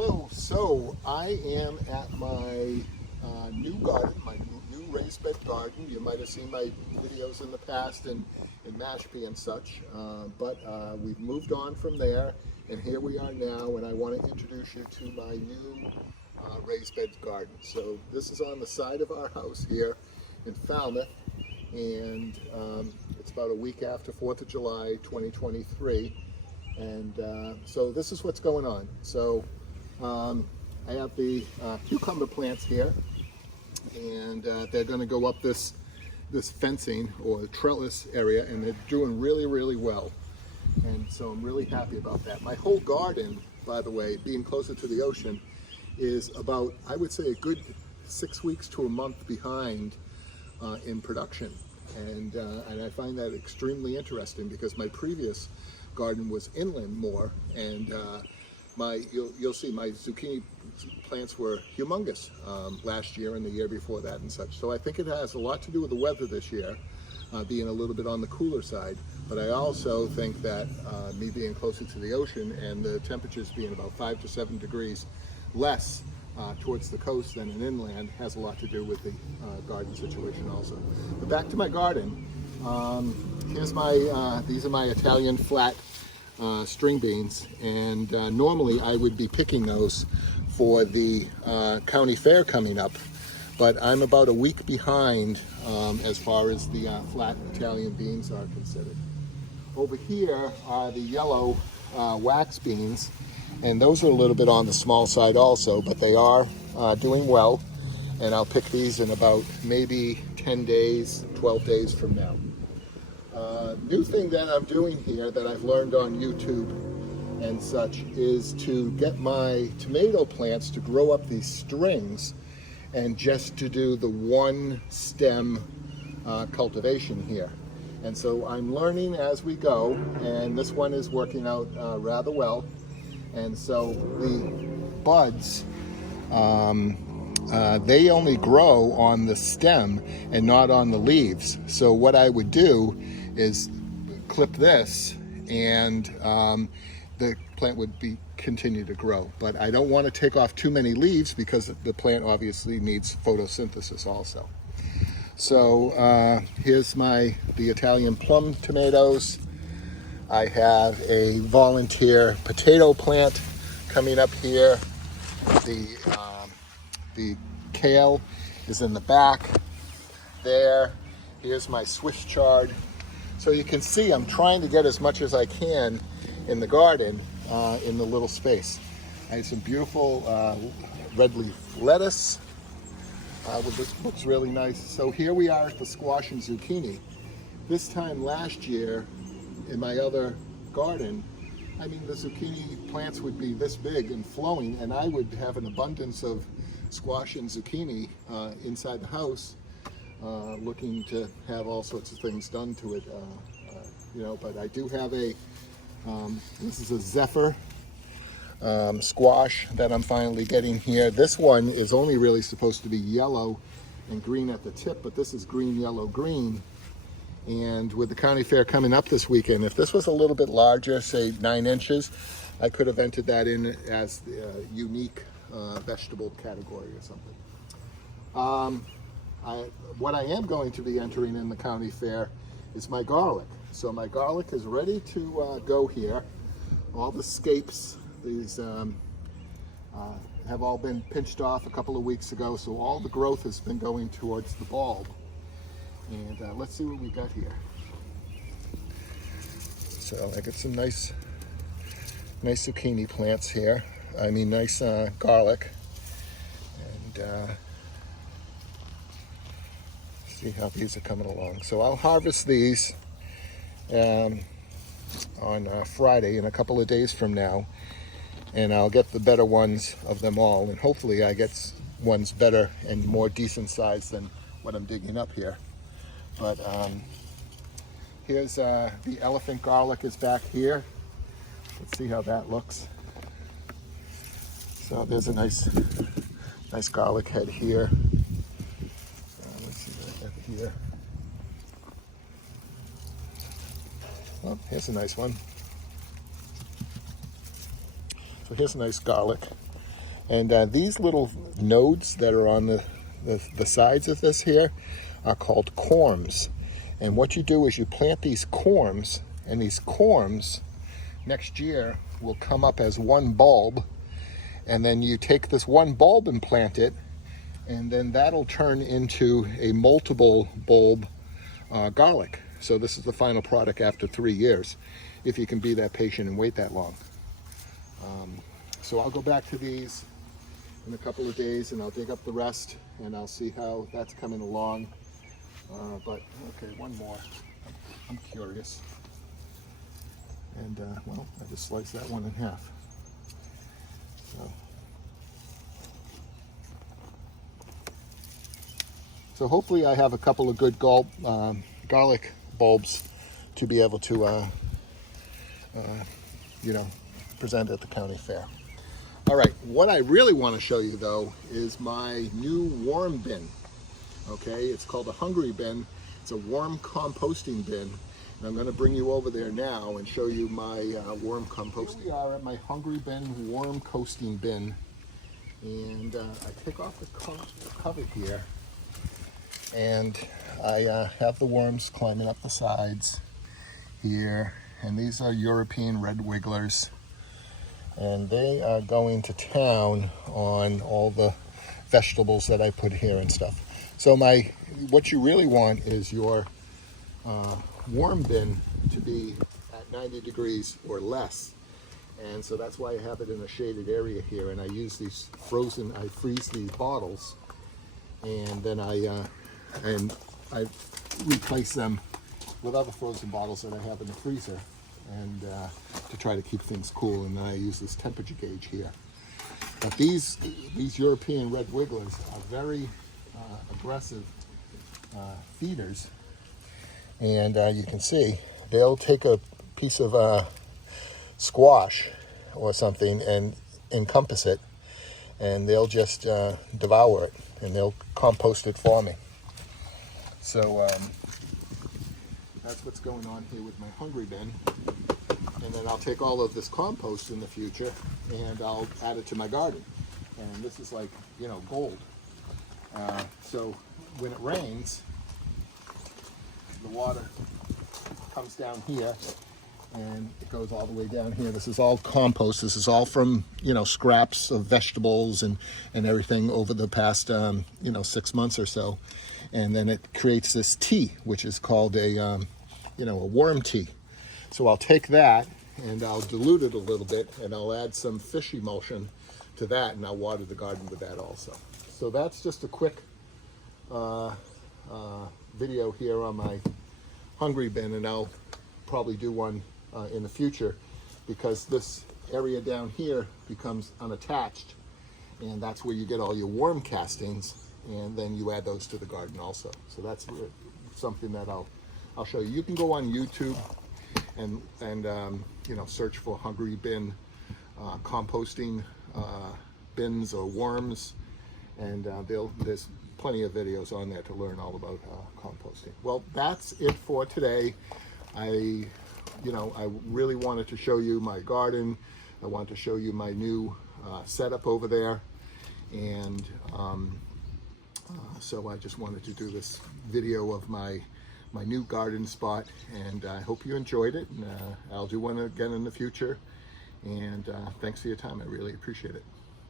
Hello. So I am at my new garden, my new raised bed garden. You might have seen my videos in the past in Mashpee and such, but we've moved on from there, and here we are now, and I want to introduce you to my new raised bed garden. So this is on the side of our house here in Falmouth, and it's about a week after 4th of July 2023. And so this is what's going on. So I have the cucumber plants here, and they're going to go up this fencing or trellis area, and they're doing really well. And so I'm really happy about that. My whole garden, by the way, being closer to the ocean, is about, I would say, a good 6 weeks to a month behind in production. And I find that extremely interesting because my previous garden was inland more, and you'll see my zucchini plants were humongous last year and the year before that and such. So I think it has a lot to do with the weather this year, being a little bit on the cooler side. But I also think that me being closer to the ocean and the temperatures being about 5 to 7 degrees less towards the coast than in inland has a lot to do with the garden situation also. But back to my garden. Here's my, these are my Italian flat string beans, and normally I would be picking those for the county fair coming up, but I'm about a week behind as far as the flat Italian beans are considered. Over here are the yellow wax beans, and those are a little bit on the small side also, but they are doing well, and I'll pick these in about maybe 10 days, 12 days from now. New thing that I'm doing here that I've learned on YouTube and such is to get my tomato plants to grow up these strings and just to do the one stem cultivation here. And so I'm learning as we go, and this one is working out rather well. And so the buds, they only grow on the stem and not on the leaves. So what I would do is clip this, and the plant would continue to grow. But I don't want to take off too many leaves because the plant obviously needs photosynthesis also. So here's the Italian plum tomatoes. I have a volunteer potato plant coming up here. The kale is in the back there. Here's my Swiss chard. So you can see I'm trying to get as much as I can in the garden in the little space. I have some beautiful red leaf lettuce, which looks really nice. So here we are at the squash and zucchini. This time last year in my other garden, I mean, the zucchini plants would be this big and flowing, and I would have an abundance of squash and zucchini inside the house, looking to have all sorts of things done to it, you know. But I do have this is a Zephyr squash that I'm finally getting here. This one is only really supposed to be yellow and green at the tip, but this is green, yellow, green. And with the county fair coming up this weekend, if this was a little bit larger, say 9 inches, I could have entered that in as a unique vegetable category or something. What I am going to be entering in the county fair is my garlic. So my garlic is ready to go here. All the scapes, these have all been pinched off a couple of weeks ago, so all the growth has been going towards the bulb. And let's see what we got here. So I got some nice zucchini plants here. I mean, nice garlic. And see how these are coming along. So I'll harvest these on Friday, in a couple of days from now, and I'll get the better ones of them all, and hopefully I get ones better and more decent size than what I'm digging up here. But here's the elephant garlic is back here. Let's see how that looks. So there's a nice garlic head here. Let's see what I got here. Oh, here's a nice one. So here's a nice garlic. And these little nodes that are on the sides of this here are called corms. And what you do is you plant these corms, and these corms next year will come up as one bulb, and then you take this one bulb and plant it, and then that'll turn into a multiple bulb garlic. So this is the final product after 3 years, if you can be that patient and wait that long. So I'll go back to these in a couple of days, and I'll dig up the rest, and I'll see how that's coming along. But okay, one more. I'm curious. And well, I just sliced that one in half. So hopefully I have a couple of good garlic bulbs to be able to, you know, present at the county fair. All right, what I really want to show you though is my new worm bin. Okay, it's called a Hungry Bin. It's a worm composting bin. And I'm going to bring you over there now and show you my worm composting. Here we are at my Hungry Bin worm coasting bin. And I take off the cover here. And I have the worms climbing up the sides here. And these are European red wigglers. And they are going to town on all the vegetables that I put here and stuff. So what you really want is your worm bin to be at 90 degrees or less. And so that's why I have it in a shaded area here. And I use these I freeze these bottles, and then I replace them with other frozen bottles that I have in the freezer, and to try to keep things cool. And then I use this temperature gauge here. But these European red wigglers are very aggressive feeders, and you can see they'll take a piece of squash or something and encompass it, and they'll just devour it, and they'll compost it for me. So that's what's going on here with my Hungry Bin. And then I'll take all of this compost in the future and I'll add it to my garden. And this is like, you know, gold. So when it rains, the water comes down here and it goes all the way down here. This is all compost. This is all from, you know, scraps of vegetables and everything over the past, you know, 6 months or so. And then it creates this tea, which is called a, you know, a worm tea. So I'll take that and I'll dilute it a little bit, and I'll add some fish emulsion to that, and I'll water the garden with that also. So that's just a quick video here on my Hungry Bin, and I'll probably do one in the future, because this area down here becomes unattached, and that's where you get all your worm castings, and then you add those to the garden also. So that's something that I'll show you. You can go on YouTube and you know, search for Hungry Bin composting bins or worms, and there's plenty of videos on there to learn all about composting. Well, that's it for today. I really wanted to show you my garden. I wanted to show you my new setup over there, and so I just wanted to do this video of my new garden spot, and I hope you enjoyed it, and I'll do one again in the future. And thanks for your time. I really appreciate it.